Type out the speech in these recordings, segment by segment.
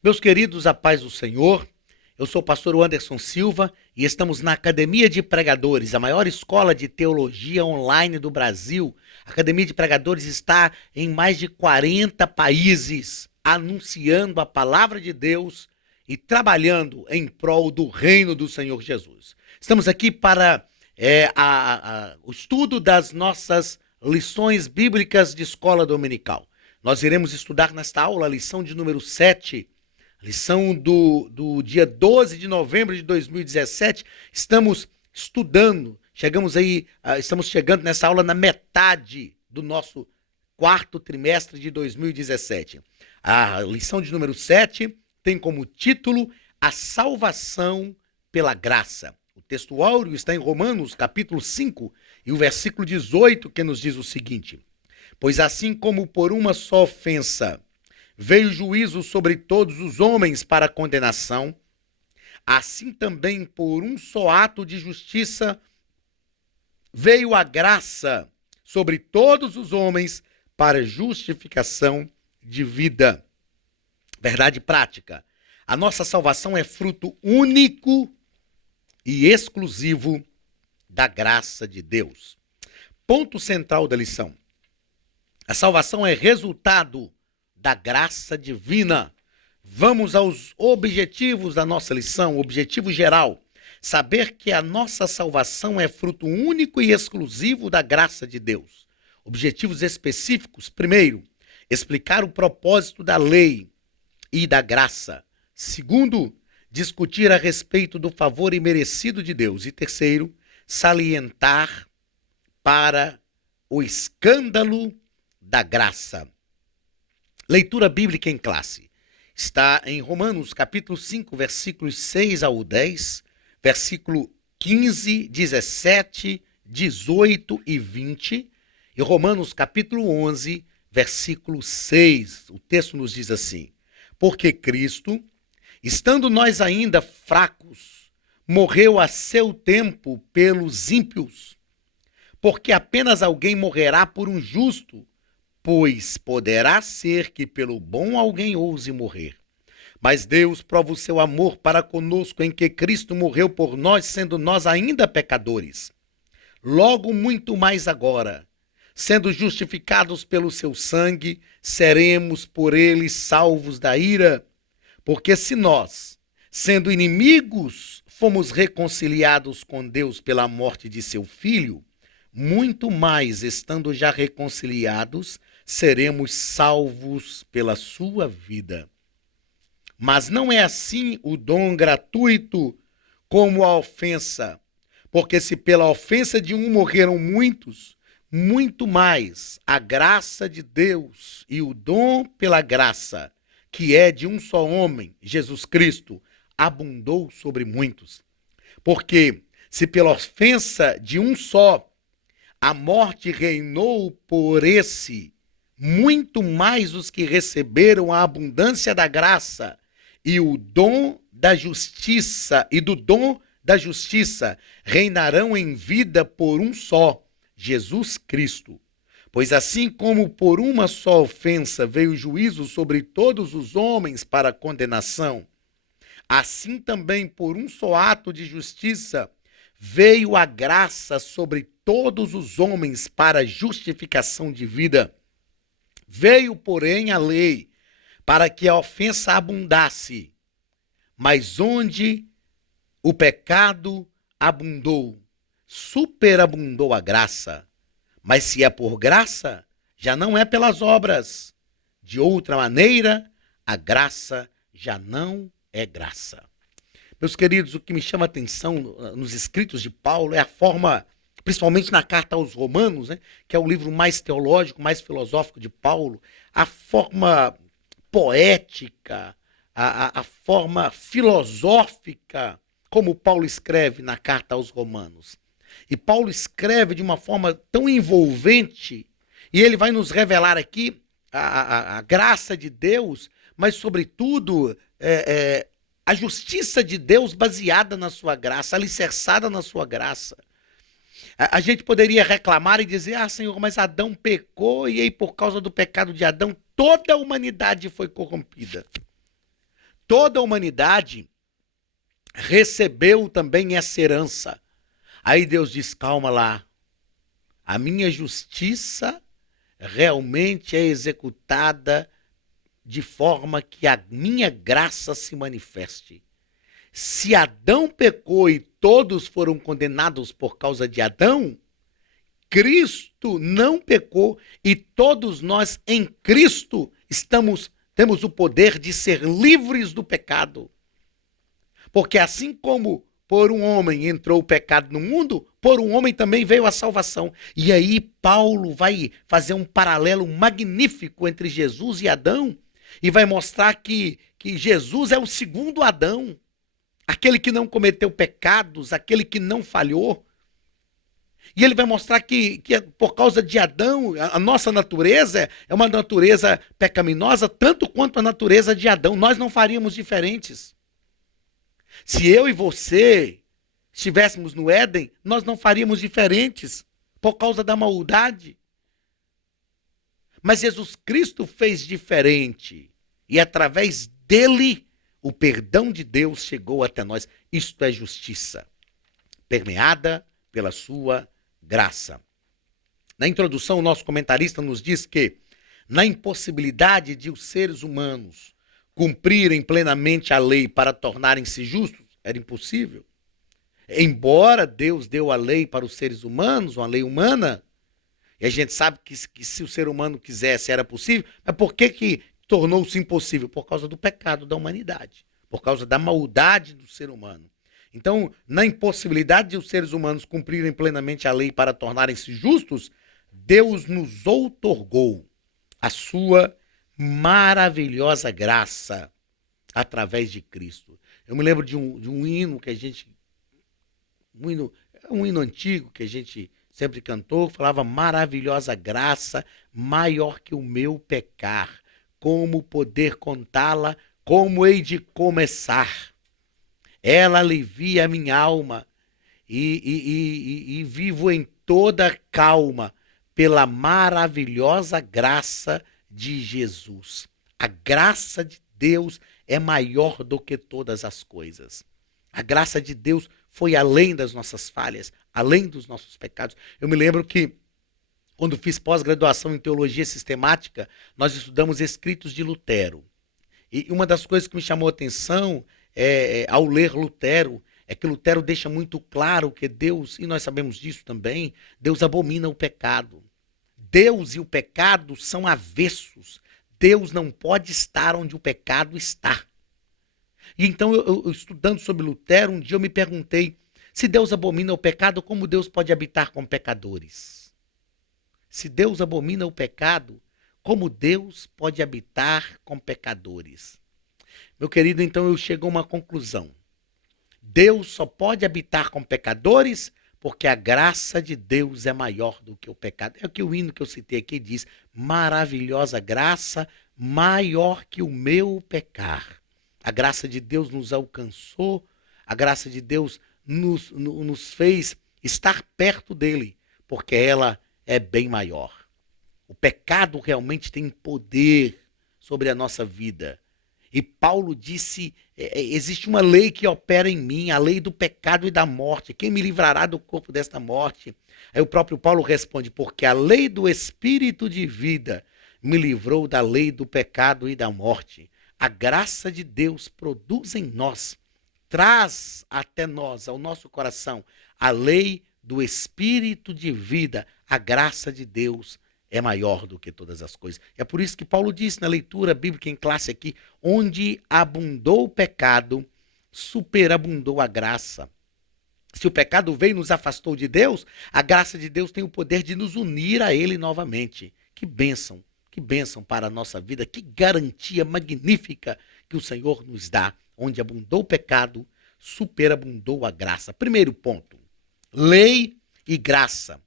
Meus queridos, a paz do Senhor, eu sou o pastor Anderson Silva e estamos na Academia de Pregadores, a maior escola de teologia online do Brasil. A Academia de Pregadores está em mais de 40 países, anunciando a palavra de Deus e trabalhando em prol do reino do Senhor Jesus. Estamos aqui para o estudo das nossas lições bíblicas de escola dominical. Nós iremos estudar nesta aula a lição de número 7, lição do dia 12 de novembro de 2017. Estamos estudando, estamos chegando nessa aula na metade do nosso quarto trimestre de 2017. A lição de número 7 tem como título A Salvação pela Graça. O texto áureo está em Romanos, capítulo 5, e o versículo 18, que nos diz o seguinte: Pois assim como por uma só ofensa veio juízo sobre todos os homens para condenação, assim também por um só ato de justiça veio a graça sobre todos os homens para justificação de vida. Verdade prática. A nossa salvação é fruto único e exclusivo da graça de Deus. Ponto central da lição. A salvação é resultado da graça divina. Vamos aos objetivos da nossa lição. Objetivo geral: saber que a nossa salvação é fruto único e exclusivo da graça de Deus. Objetivos específicos: primeiro, explicar o propósito da lei e da graça. Segundo, discutir a respeito do favor imerecido de Deus. E terceiro, salientar para o escândalo da graça. Leitura bíblica em classe. Está em Romanos, capítulo 5, versículos 6 ao 10, versículo 15, 17, 18 e 20, e Romanos, capítulo 11, versículo 6. O texto nos diz assim: Porque Cristo, estando nós ainda fracos, morreu a seu tempo pelos ímpios, porque apenas alguém morrerá por um justo, pois poderá ser que pelo bom alguém ouse morrer. Mas Deus prova o seu amor para conosco em que Cristo morreu por nós, sendo nós ainda pecadores. Logo, muito mais agora, sendo justificados pelo seu sangue, seremos por ele salvos da ira. Porque se nós, sendo inimigos, fomos reconciliados com Deus pela morte de seu Filho, muito mais, estando já reconciliados, seremos salvos pela sua vida. Mas não é assim o dom gratuito como a ofensa, porque se pela ofensa de um morreram muitos, muito mais a graça de Deus e o dom pela graça, que é de um só homem, Jesus Cristo, abundou sobre muitos. Porque se pela ofensa de um só a morte reinou por esse, muito mais os que receberam a abundância da graça e o dom da justiça, e do dom da justiça reinarão em vida por um só, Jesus Cristo. Pois assim como por uma só ofensa veio o juízo sobre todos os homens para condenação, assim também por um só ato de justiça veio a graça sobre todos os homens para justificação de vida. Veio, porém, a lei para que a ofensa abundasse, mas onde o pecado abundou, superabundou a graça. Mas se é por graça, já não é pelas obras. De outra maneira, a graça já não é graça. Meus queridos, o que me chama a atenção nos escritos de Paulo é a forma, principalmente na carta aos Romanos, né, que é o livro mais teológico, mais filosófico de Paulo, a forma poética, a forma filosófica como Paulo escreve na carta aos Romanos. E Paulo escreve de uma forma tão envolvente, e ele vai nos revelar aqui a graça de Deus, mas, sobretudo, a justiça de Deus baseada na sua graça, alicerçada na sua graça. A gente poderia reclamar e dizer: Senhor, mas Adão pecou e aí por causa do pecado de Adão toda a humanidade foi corrompida. toda a humanidade recebeu também essa herança. Aí Deus diz, calma lá, a minha justiça realmente é executada de forma que a minha graça se manifeste. Se Adão pecou e todos foram condenados por causa de Adão, Cristo não pecou e todos nós em Cristo temos o poder de ser livres do pecado. Porque assim como por um homem entrou o pecado no mundo, por um homem também veio a salvação. E aí Paulo vai fazer um paralelo magnífico entre Jesus e Adão e vai mostrar que Jesus é o segundo Adão, aquele que não cometeu pecados, aquele que não falhou. E ele vai mostrar que por causa de Adão, a nossa natureza é uma natureza pecaminosa, tanto quanto a natureza de Adão. Nós não faríamos diferentes. Se eu e você estivéssemos no Éden, nós não faríamos diferentes por causa da maldade. Mas Jesus Cristo fez diferente. E através dele, o perdão de Deus chegou até nós. Isto é justiça, permeada pela sua graça. Na introdução, o nosso comentarista nos diz que, na impossibilidade de os seres humanos cumprirem plenamente a lei para tornarem-se justos, era impossível. Embora Deus deu a lei para os seres humanos, uma lei humana, e a gente sabe que se o ser humano quisesse era possível, mas por que tornou-se impossível? Por causa do pecado da humanidade, por causa da maldade do ser humano. Então, na impossibilidade de os seres humanos cumprirem plenamente a lei para tornarem-se justos, Deus nos outorgou a sua maravilhosa graça através de Cristo. Eu me lembro de um hino que a gente, um hino antigo que a gente sempre cantou, falava maravilhosa graça, maior que o meu pecar, como poder contá-la, como hei de começar. Ela alivia a minha alma e vivo em toda calma pela maravilhosa graça de Jesus. A graça de Deus é maior do que todas as coisas. A graça de Deus foi além das nossas falhas, além dos nossos pecados. Eu me lembro que, quando fiz pós-graduação em teologia sistemática, nós estudamos escritos de Lutero. E uma das coisas que me chamou a atenção ao ler Lutero é que Lutero deixa muito claro que Deus, e nós sabemos disso também, Deus abomina o pecado. Deus e o pecado são avessos. Deus não pode estar onde o pecado está. E então, eu estudando sobre Lutero, um dia eu me perguntei, se Deus abomina o pecado, como Deus pode habitar com pecadores? Se Deus abomina o pecado, como Deus pode habitar com pecadores? Meu querido, então eu chego a uma conclusão. Deus só pode habitar com pecadores porque a graça de Deus é maior do que o pecado. É o que o hino que eu citei aqui diz, maravilhosa graça, maior que o meu pecar. A graça de Deus nos alcançou, a graça de Deus nos fez estar perto dele, porque ela é bem maior. O pecado realmente tem poder sobre a nossa vida. E Paulo disse, existe uma lei que opera em mim, a lei do pecado e da morte. Quem me livrará do corpo desta morte? Aí o próprio Paulo responde, porque a lei do Espírito de vida me livrou da lei do pecado e da morte. A graça de Deus produz em nós, traz até nós, ao nosso coração, a lei do Espírito de vida. A graça de Deus é maior do que todas as coisas. É por isso que Paulo disse na leitura bíblica em classe aqui, onde abundou o pecado, superabundou a graça. Se o pecado veio e nos afastou de Deus, a graça de Deus tem o poder de nos unir a ele novamente. Que bênção para a nossa vida, que garantia magnífica que o Senhor nos dá. Onde abundou o pecado, superabundou a graça. Primeiro ponto, lei e graça.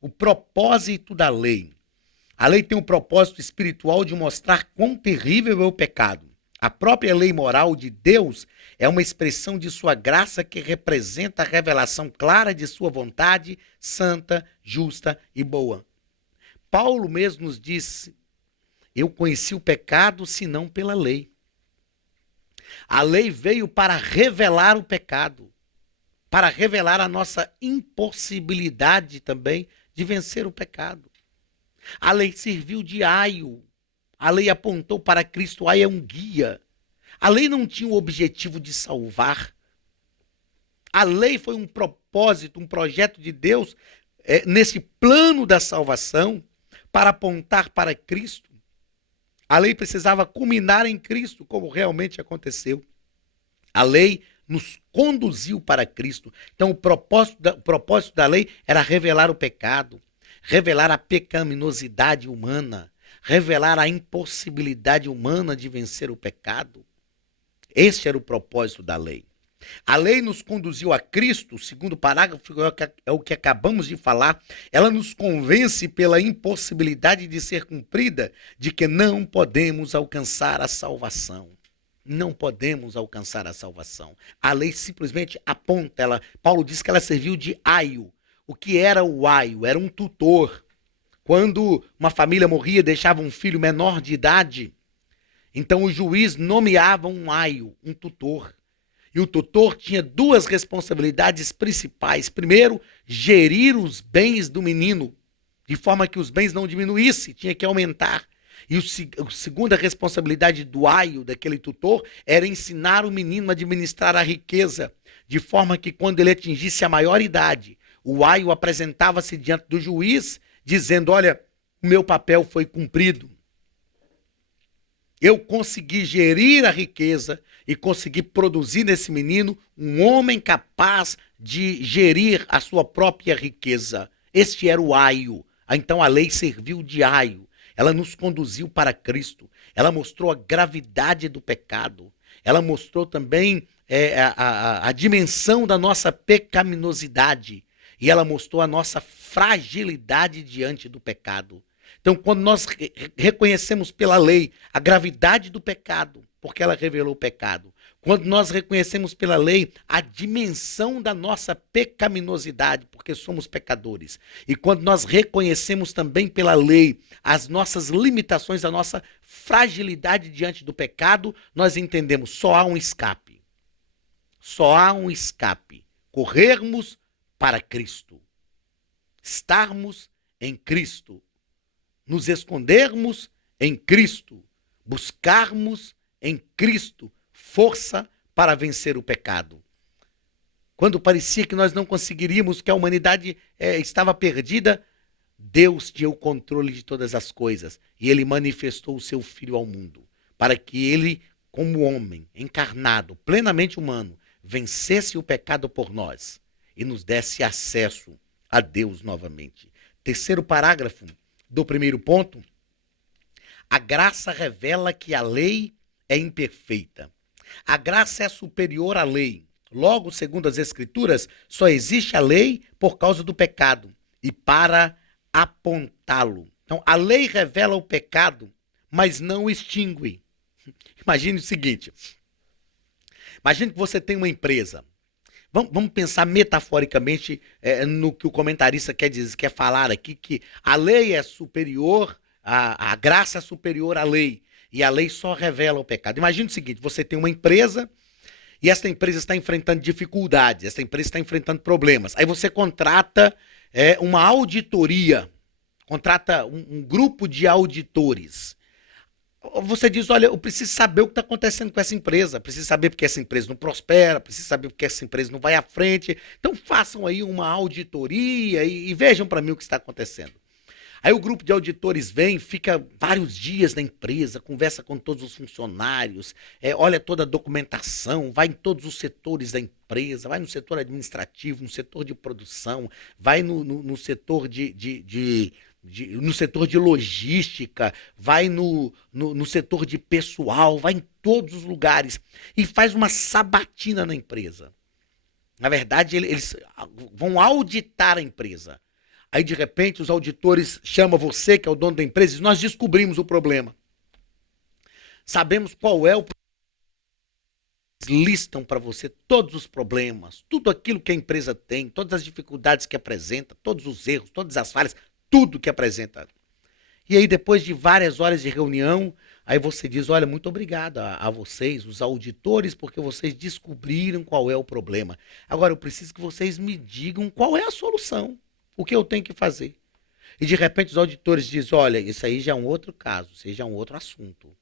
O propósito da lei. A lei tem um propósito espiritual de mostrar quão terrível é o pecado. A própria lei moral de Deus é uma expressão de sua graça que representa a revelação clara de sua vontade santa, justa e boa. Paulo mesmo nos disse, eu conheci o pecado senão pela lei. A lei veio para revelar o pecado, para revelar a nossa impossibilidade também de vencer o pecado. A lei serviu de aio. A lei apontou para Cristo. O aio é um guia. A lei não tinha o objetivo de salvar. A lei foi um propósito, um projeto de Deus nesse plano da salvação para apontar para Cristo. A lei precisava culminar em Cristo, como realmente aconteceu. A lei nos conduziu para Cristo. Então, o propósito da lei era revelar o pecado, revelar a pecaminosidade humana, revelar a impossibilidade humana de vencer o pecado. Este era o propósito da lei. A lei nos conduziu a Cristo, o segundo parágrafo é o que acabamos de falar. Ela nos convence pela impossibilidade de ser cumprida, de que não podemos alcançar a salvação. Não podemos alcançar a salvação. A lei simplesmente aponta. Paulo diz que ela serviu de aio. O que era o aio? Era um tutor. Quando uma família morria e deixava um filho menor de idade, então o juiz nomeava um aio, um tutor. E o tutor tinha duas responsabilidades principais. Primeiro, gerir os bens do menino, de forma que os bens não diminuíssem, tinha que aumentar. E a segunda responsabilidade do aio, daquele tutor, era ensinar o menino a administrar a riqueza, de forma que quando ele atingisse a maioridade, o aio apresentava-se diante do juiz, dizendo: olha, o meu papel foi cumprido. Eu consegui gerir a riqueza e consegui produzir nesse menino um homem capaz de gerir a sua própria riqueza. Este era o aio. Então a lei serviu de aio. Ela nos conduziu para Cristo. Ela mostrou a gravidade do pecado. Ela mostrou também a dimensão da nossa pecaminosidade. E ela mostrou a nossa fragilidade diante do pecado. Então, quando nós reconhecemos pela lei a gravidade do pecado, porque ela revelou o pecado, quando nós reconhecemos pela lei a dimensão da nossa pecaminosidade, porque somos pecadores, e quando nós reconhecemos também pela lei as nossas limitações, a nossa fragilidade diante do pecado, nós entendemos: só há um escape. Só há um escape. Corrermos para Cristo. Estarmos em Cristo. Nos escondermos em Cristo, buscarmos em Cristo força para vencer o pecado. Quando parecia que nós não conseguiríamos, que a humanidade estava perdida, Deus tinha o controle de todas as coisas e Ele manifestou o seu Filho ao mundo, para que Ele, como homem, encarnado, plenamente humano, vencesse o pecado por nós e nos desse acesso a Deus novamente. Terceiro parágrafo do primeiro ponto: a graça revela que a lei é imperfeita. A graça é superior à lei. Logo, segundo as Escrituras, só existe a lei por causa do pecado e para apontá-lo. Então, a lei revela o pecado, mas não o extingue. Imagine o seguinte: imagine que você tem uma empresa. Vamos pensar metaforicamente no que o comentarista quer falar aqui, que a lei é superior, a graça é superior à lei, e a lei só revela o pecado. Imagina o seguinte: você tem uma empresa, e essa empresa está enfrentando dificuldades, essa empresa está enfrentando problemas. Aí você contrata uma auditoria, contrata um grupo de auditores. Você diz: olha, eu preciso saber o que está acontecendo com essa empresa, preciso saber porque essa empresa não prospera, preciso saber porque essa empresa não vai à frente. Então façam aí uma auditoria e vejam para mim o que está acontecendo. Aí o grupo de auditores vem, fica vários dias na empresa, conversa com todos os funcionários, olha toda a documentação, vai em todos os setores da empresa, vai no setor administrativo, no setor de produção, vai no setor no setor de logística, vai no setor de pessoal, vai em todos os lugares e faz uma sabatina na empresa. Na verdade, eles vão auditar a empresa. Aí, de repente, os auditores chamam você, que é o dono da empresa, e diz: nós descobrimos o problema. Sabemos qual é o problema. Eles listam para você todos os problemas, tudo aquilo que a empresa tem, todas as dificuldades que apresenta, todos os erros, todas as falhas, tudo que apresenta. E aí, depois de várias horas de reunião, Aí você diz, olha, muito obrigado a vocês, os auditores, porque vocês descobriram qual é o problema. Agora, eu preciso que vocês me digam qual é a solução, o que eu tenho que fazer. E de repente os auditores dizem, olha, isso aí já é um outro caso, isso aí já é um outro assunto.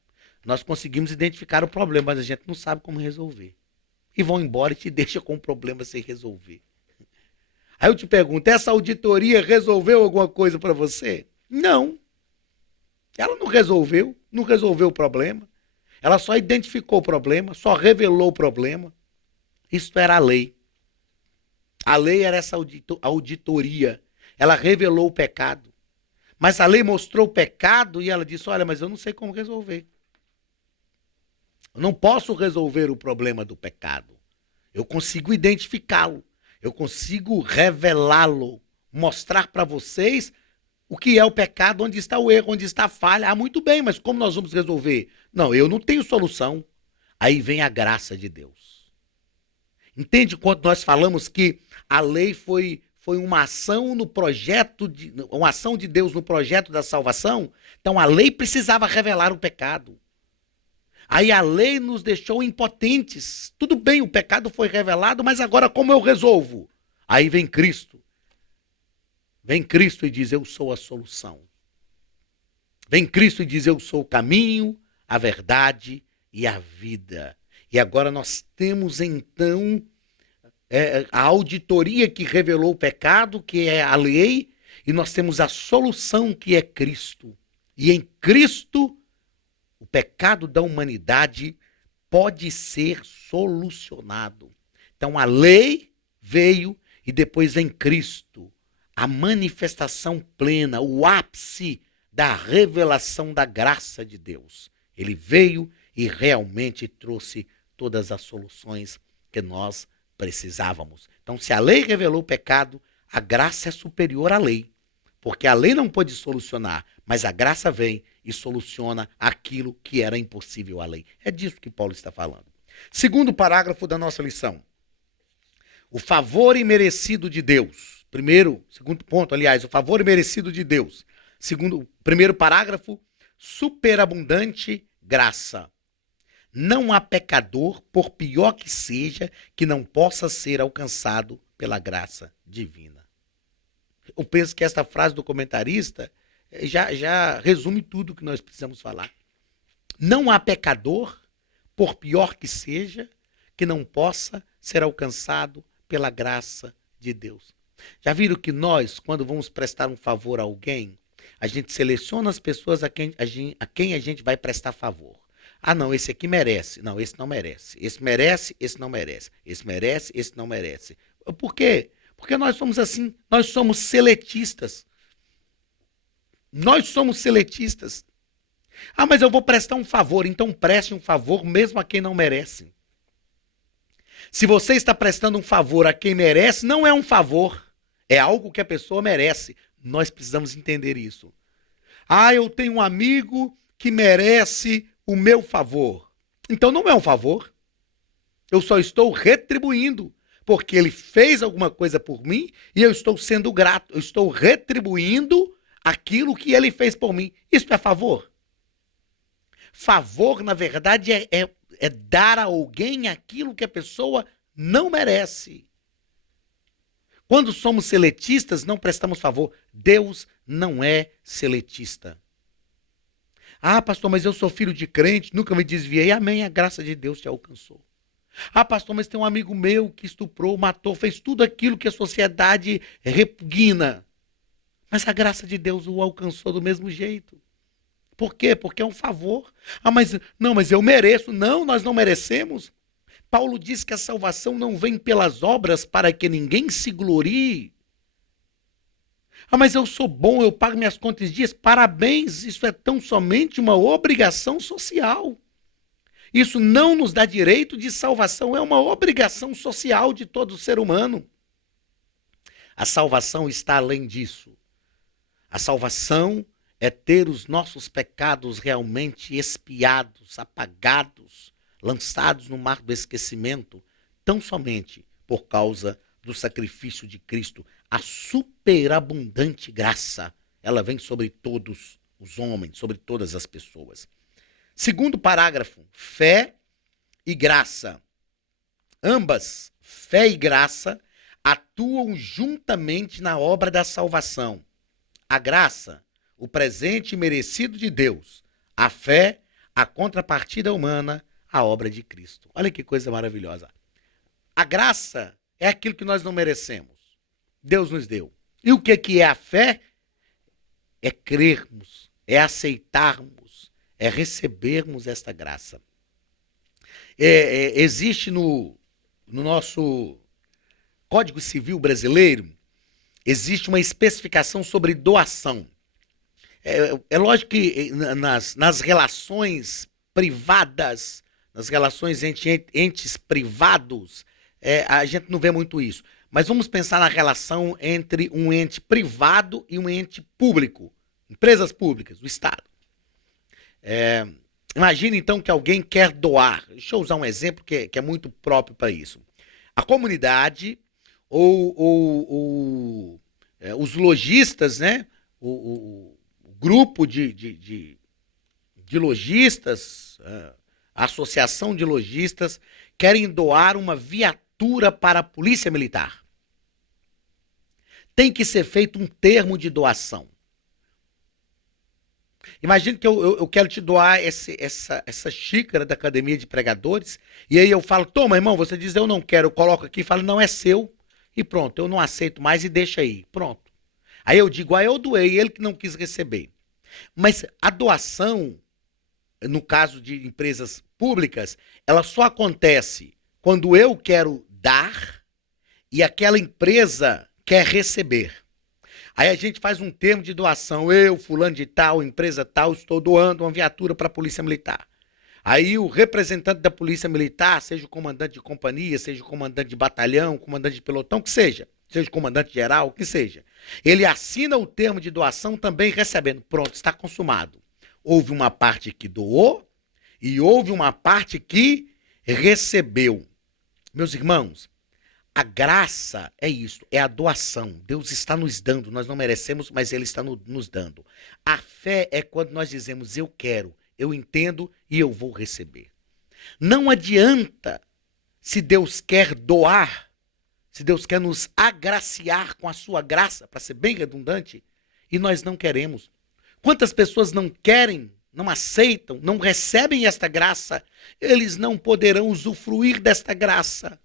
Nós conseguimos identificar o problema, mas a gente não sabe como resolver. E vão embora e te deixam com o problema sem resolver. Aí eu te pergunto, essa auditoria resolveu alguma coisa para você? Não. Ela não resolveu o problema. Ela só identificou o problema, só revelou o problema. Isso era a lei. A lei era essa auditoria. Ela revelou o pecado. Mas a lei mostrou o pecado e ela disse, olha, mas eu não sei como resolver. Eu não posso resolver o problema do pecado. Eu consigo identificá-lo. Eu consigo revelá-lo. Mostrar para vocês o que é o pecado, onde está o erro, onde está a falha. Ah, muito bem, mas como nós vamos resolver? Não, eu não tenho solução. Aí vem a graça de Deus. Entende quando nós falamos que a lei foi uma ação no projeto, uma ação de Deus no projeto da salvação? Então a lei precisava revelar o pecado. Aí a lei nos deixou impotentes. Tudo bem, o pecado foi revelado, mas agora como eu resolvo? Aí vem Cristo. Vem Cristo e diz, eu sou a solução. Vem Cristo e diz, eu sou o caminho, a verdade e a vida. E agora nós temos então a auditoria que revelou o pecado, que é a lei, e nós temos a solução que é Cristo. E em Cristo, o pecado da humanidade pode ser solucionado. Então a lei veio e depois vem Cristo. A manifestação plena, o ápice da revelação da graça de Deus. Ele veio e realmente trouxe todas as soluções que nós precisávamos. Então, se a lei revelou o pecado, a graça é superior à lei. Porque a lei não pôde solucionar, mas a graça vem e soluciona aquilo que era impossível à lei. É disso que Paulo está falando. Segundo parágrafo da nossa lição. O favor imerecido de Deus. Segundo ponto, aliás, o favor imerecido de Deus. Primeiro parágrafo, superabundante graça. Não há pecador, por pior que seja, que não possa ser alcançado pela graça divina. Eu penso que esta frase do comentarista já resume tudo que nós precisamos falar. Não há pecador, por pior que seja, que não possa ser alcançado pela graça de Deus. Já viram que nós, quando vamos prestar um favor a alguém, a gente seleciona as pessoas a quem a gente vai prestar favor. Ah, não, esse aqui merece. Não, esse não merece. Esse merece, esse não merece. Esse merece, esse não merece. Por quê? Porque nós somos assim, nós somos seletistas. Nós somos seletistas. Ah, mas eu vou prestar um favor, então preste um favor mesmo a quem não merece. Se você está prestando um favor a quem merece, não é um favor. É algo que a pessoa merece. Nós precisamos entender isso. Ah, eu tenho um amigo que merece o meu favor. Então não é um favor. Eu só estou retribuindo, porque ele fez alguma coisa por mim e eu estou sendo grato. Eu estou retribuindo aquilo que ele fez por mim. Isso é favor? Favor, na verdade, é dar a alguém aquilo que a pessoa não merece. Quando somos seletistas, não prestamos favor. Deus não é seletista. Ah, pastor, mas eu sou filho de crente, nunca me desviei. Amém, a graça de Deus te alcançou. Ah, pastor, mas tem um amigo meu que estuprou, matou, fez tudo aquilo que a sociedade repugna. Mas a graça de Deus o alcançou do mesmo jeito. Por quê? Porque é um favor. Ah, mas eu mereço. Não, nós não merecemos. Paulo diz que a salvação não vem pelas obras para que ninguém se glorie. Ah, mas eu sou bom, eu pago minhas contas em dias. Parabéns, isso é tão somente uma obrigação social. Isso não nos dá direito de salvação, é uma obrigação social de todo ser humano. A salvação está além disso. A salvação é ter os nossos pecados realmente expiados, apagados, lançados no mar do esquecimento, tão somente por causa do sacrifício de Cristo. A superabundante graça, ela vem sobre todos os homens, sobre todas as pessoas. Segundo parágrafo, fé e graça. Ambas, fé e graça, atuam juntamente na obra da salvação. A graça, o presente merecido de Deus. A fé, a contrapartida humana, a obra de Cristo. Olha que coisa maravilhosa. A graça é aquilo que nós não merecemos. Deus nos deu. E o que é a fé? É crermos, é aceitarmos, é recebermos esta graça. Existe no nosso Código Civil brasileiro, existe uma especificação sobre doação. É lógico que nas relações privadas, nas relações entre entes privados, a gente não vê muito isso. Mas vamos pensar na relação entre um ente privado e um ente público. Empresas públicas, o Estado. Imagine então que alguém quer doar. Deixa eu usar um exemplo que é muito próprio para isso. A comunidade ou os lojistas, né? O grupo de lojistas, a associação de lojistas, querem doar uma viatura para a polícia militar. Tem que ser feito um termo de doação. Imagine que eu quero te doar essa xícara da Academia de Pregadores, e aí eu falo, toma, irmão, você diz, eu não quero, eu coloco aqui e falo, não, é seu, e pronto, eu não aceito mais e deixa aí, pronto. Aí eu digo, eu doei, ele que não quis receber. Mas a doação, no caso de empresas públicas, ela só acontece quando eu quero dar e aquela empresa quer receber. Aí a gente faz um termo de doação. Eu, fulano de tal, empresa tal, estou doando uma viatura para a Polícia Militar. Aí o representante da Polícia Militar, seja o comandante de companhia, seja o comandante de batalhão, comandante de pelotão, que seja o comandante geral, que seja, ele assina o termo de doação também recebendo. Pronto, está consumado. Houve uma parte que doou e houve uma parte que recebeu. Meus irmãos, a graça é isso, é a doação. Deus está nos dando, nós não merecemos, mas Ele está nos dando. A fé é quando nós dizemos, eu quero, eu entendo e eu vou receber. Não adianta, se Deus quer doar, se Deus quer nos agraciar com a sua graça, para ser bem redundante, e nós não queremos. Quantas pessoas não querem, não aceitam, não recebem esta graça, eles não poderão usufruir desta graça.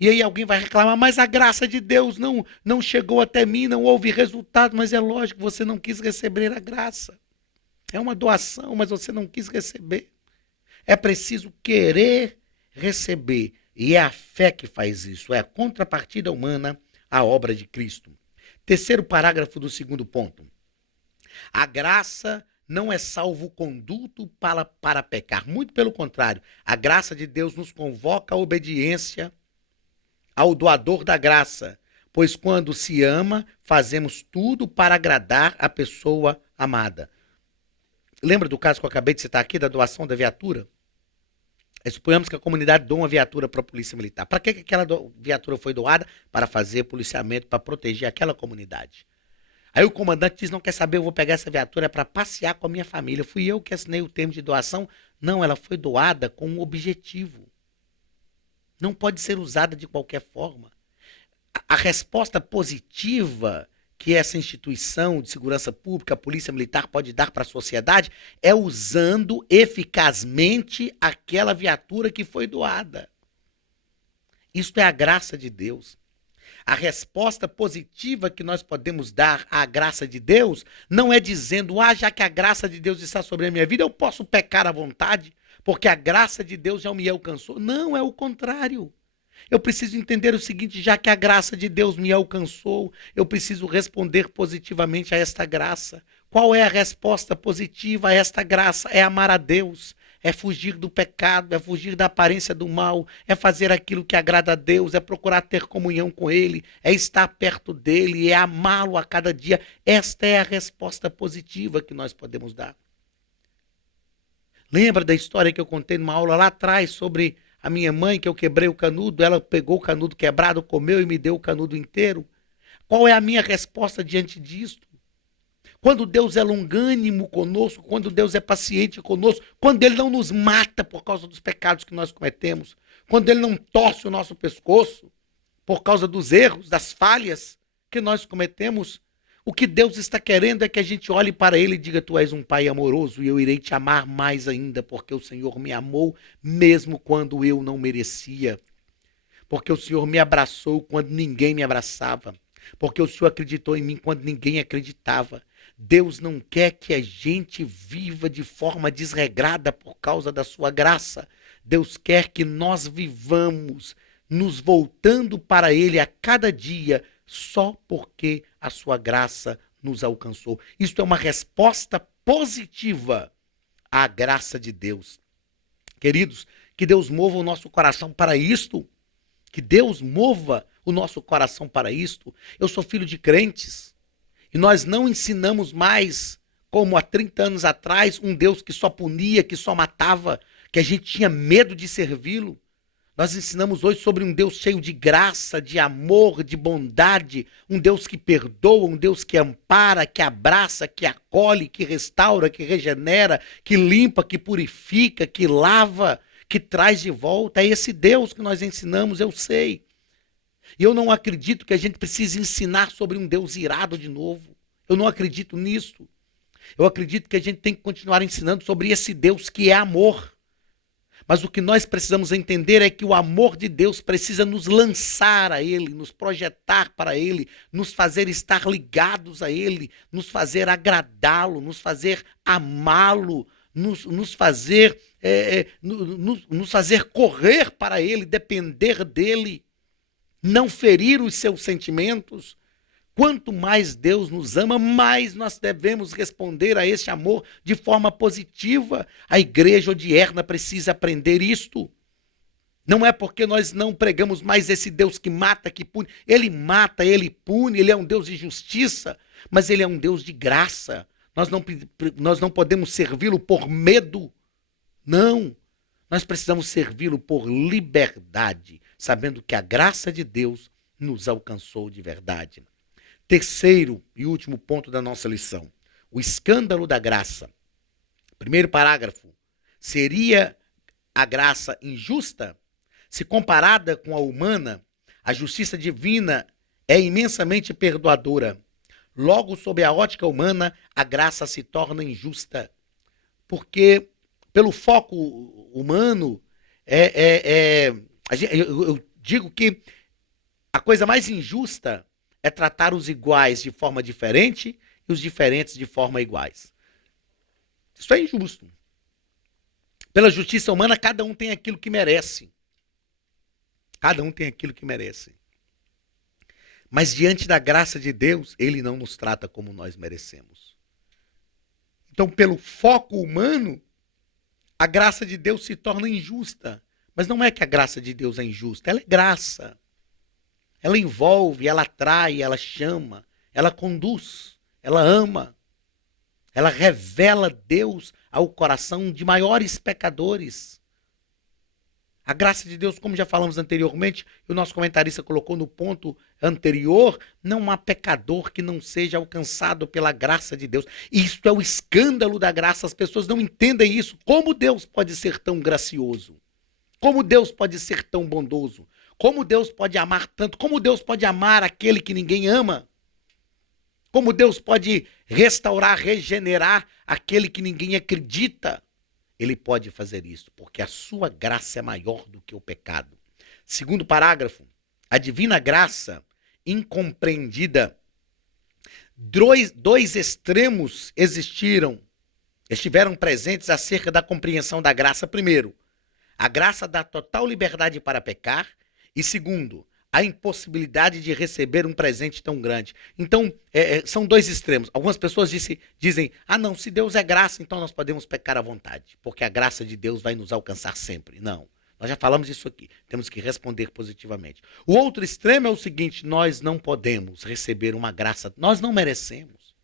E aí alguém vai reclamar, mas a graça de Deus não chegou até mim, não houve resultado. Mas é lógico, você não quis receber a graça. É uma doação, mas você não quis receber. É preciso querer receber. E é a fé que faz isso, é a contrapartida humana à obra de Cristo. Terceiro parágrafo do segundo ponto. A graça não é salvo-conduto para pecar. Muito pelo contrário, a graça de Deus nos convoca à obediência ao doador da graça, pois quando se ama, fazemos tudo para agradar a pessoa amada. Lembra do caso que eu acabei de citar aqui, da doação da viatura? Suponhamos que a comunidade doa uma viatura para a polícia militar. Para que aquela viatura foi doada? Para fazer policiamento, para proteger aquela comunidade. Aí o comandante diz, não quer saber, eu vou pegar essa viatura para passear com a minha família. Fui eu que assinei o termo de doação. Não, ela foi doada com um objetivo. Não pode ser usada de qualquer forma. A resposta positiva que essa instituição de segurança pública, a Polícia Militar, pode dar para a sociedade é usando eficazmente aquela viatura que foi doada. Isto é a graça de Deus. A resposta positiva que nós podemos dar à graça de Deus não é dizendo, já que a graça de Deus está sobre a minha vida, eu posso pecar à vontade, porque a graça de Deus já me alcançou. Não, é o contrário. Eu preciso entender o seguinte, já que a graça de Deus me alcançou, eu preciso responder positivamente a esta graça. Qual é a resposta positiva a esta graça? É amar a Deus, é fugir do pecado, é fugir da aparência do mal, é fazer aquilo que agrada a Deus, é procurar ter comunhão com Ele, é estar perto dEle, é amá-lo a cada dia. Esta é a resposta positiva que nós podemos dar. Lembra da história que eu contei numa aula lá atrás sobre a minha mãe, que eu quebrei o canudo, ela pegou o canudo quebrado, comeu e me deu o canudo inteiro? Qual é a minha resposta diante disto? quando Deus é longânimo conosco, quando Deus é paciente conosco, quando Ele não nos mata por causa dos pecados que nós cometemos, quando Ele não torce o nosso pescoço por causa dos erros, das falhas que nós cometemos. O que Deus está querendo é que a gente olhe para Ele e diga: tu és um Pai amoroso e eu irei te amar mais ainda, porque o Senhor me amou mesmo quando eu não merecia. Porque o Senhor me abraçou quando ninguém me abraçava. Porque o Senhor acreditou em mim quando ninguém acreditava. Deus não quer que a gente viva de forma desregrada por causa da sua graça. Deus quer que nós vivamos nos voltando para Ele a cada dia, só porque a sua graça nos alcançou. Isto é uma resposta positiva à graça de Deus. Queridos, que Deus mova o nosso coração para isto. Que Deus mova o nosso coração para isto. Eu sou filho de crentes e nós não ensinamos mais, como há 30 anos atrás, um Deus que só punia, que só matava, que a gente tinha medo de servi-lo. Nós ensinamos hoje sobre um Deus cheio de graça, de amor, de bondade, um Deus que perdoa, um Deus que ampara, que abraça, que acolhe, que restaura, que regenera, que limpa, que purifica, que lava, que traz de volta. É esse Deus que nós ensinamos, eu sei. E eu não acredito que a gente precise ensinar sobre um Deus irado de novo. Eu não acredito nisso. Eu acredito que a gente tem que continuar ensinando sobre esse Deus que é amor. Mas o que nós precisamos entender é que o amor de Deus precisa nos lançar a Ele, nos projetar para Ele, nos fazer estar ligados a Ele, nos fazer agradá-lo, nos fazer amá-lo, nos fazer correr para Ele, depender dEle, não ferir os seus sentimentos. Quanto mais Deus nos ama, mais nós devemos responder a esse amor de forma positiva. A igreja odierna precisa aprender isto. Não é porque nós não pregamos mais esse Deus que mata, que pune. Ele mata, ele pune, ele é um Deus de justiça, mas ele é um Deus de graça. Nós não podemos servi-lo por medo. Não. Nós precisamos servi-lo por liberdade, sabendo que a graça de Deus nos alcançou de verdade. Terceiro e último ponto da nossa lição: o escândalo da graça. Primeiro parágrafo: seria a graça injusta? Se comparada com a humana, a justiça divina é imensamente perdoadora. Logo, sob a ótica humana, a graça se torna injusta. Porque, pelo foco humano, eu digo que a coisa mais injusta é tratar os iguais de forma diferente e os diferentes de forma iguais. Isso é injusto. Pela justiça humana, cada um tem aquilo que merece. Cada um tem aquilo que merece. Mas diante da graça de Deus, Ele não nos trata como nós merecemos. Então, pelo foco humano, a graça de Deus se torna injusta. Mas não é que a graça de Deus é injusta, ela é graça. Ela envolve, ela atrai, ela chama, ela conduz, ela ama. Ela revela Deus ao coração de maiores pecadores. A graça de Deus, como já falamos anteriormente, e o nosso comentarista colocou no ponto anterior, não há pecador que não seja alcançado pela graça de Deus. Isto é o escândalo da graça, as pessoas não entendem isso. Como Deus pode ser tão gracioso? Como Deus pode ser tão bondoso? Como Deus pode amar tanto? Como Deus pode amar aquele que ninguém ama? Como Deus pode restaurar, regenerar aquele que ninguém acredita? Ele pode fazer isso, porque a sua graça é maior do que o pecado. Segundo parágrafo: a divina graça incompreendida. Dois extremos estiveram presentes acerca da compreensão da graça. Primeiro, a graça dá total liberdade para pecar. E segundo, a impossibilidade de receber um presente tão grande. Então, são dois extremos. Algumas pessoas dizem, não, se Deus é graça, então nós podemos pecar à vontade, porque a graça de Deus vai nos alcançar sempre. Não, nós já falamos isso aqui, temos que responder positivamente. O outro extremo é o seguinte: nós não podemos receber uma graça, nós não merecemos,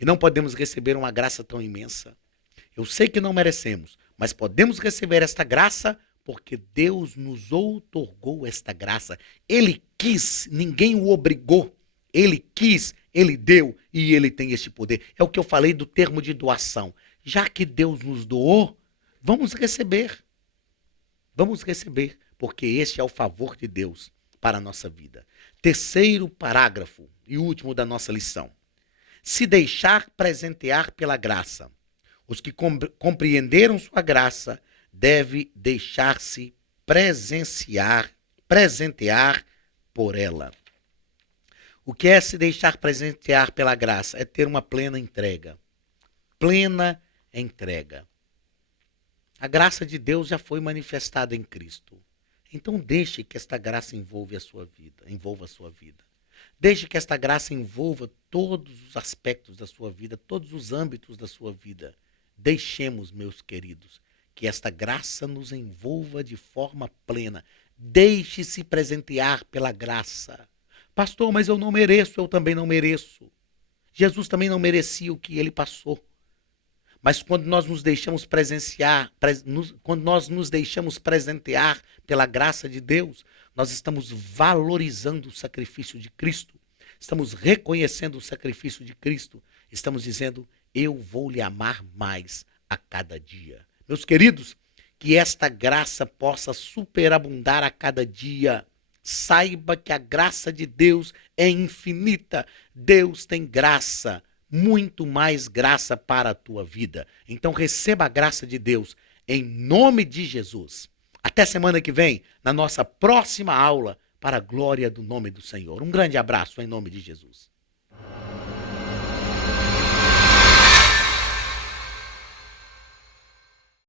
e não podemos receber uma graça tão imensa. Eu sei que não merecemos, mas podemos receber esta graça porque Deus nos outorgou esta graça. Ele quis, ninguém o obrigou. Ele quis, Ele deu e ele tem esse poder. É o que eu falei do termo de doação. Já que Deus nos doou, vamos receber. Vamos receber, porque este é o favor de Deus para a nossa vida. Terceiro parágrafo e último da nossa lição. Se deixar presentear pela graça. Os que compreenderam sua graça devem deixar-se presentear por ela. O que é se deixar presentear pela graça? É ter uma plena entrega. Plena entrega. A graça de Deus já foi manifestada em Cristo. Então deixe que esta graça envolva a sua vida. Deixe que esta graça envolva todos os aspectos da sua vida, todos os âmbitos da sua vida. Deixemos, meus queridos, que esta graça nos envolva de forma plena. Deixe-se presentear pela graça. Pastor, mas eu não mereço, eu também não mereço. Jesus também não merecia o que ele passou. Mas quando nós nos deixamos quando nós nos deixamos presentear pela graça de Deus, nós estamos valorizando o sacrifício de Cristo. Estamos reconhecendo o sacrifício de Cristo. Estamos dizendo, eu vou lhe amar mais a cada dia. Meus queridos, que esta graça possa superabundar a cada dia. Saiba que a graça de Deus é infinita. Deus tem graça, muito mais graça para a tua vida. Então receba a graça de Deus em nome de Jesus. Até semana que vem, na nossa próxima aula, para a glória do nome do Senhor. Um grande abraço em nome de Jesus.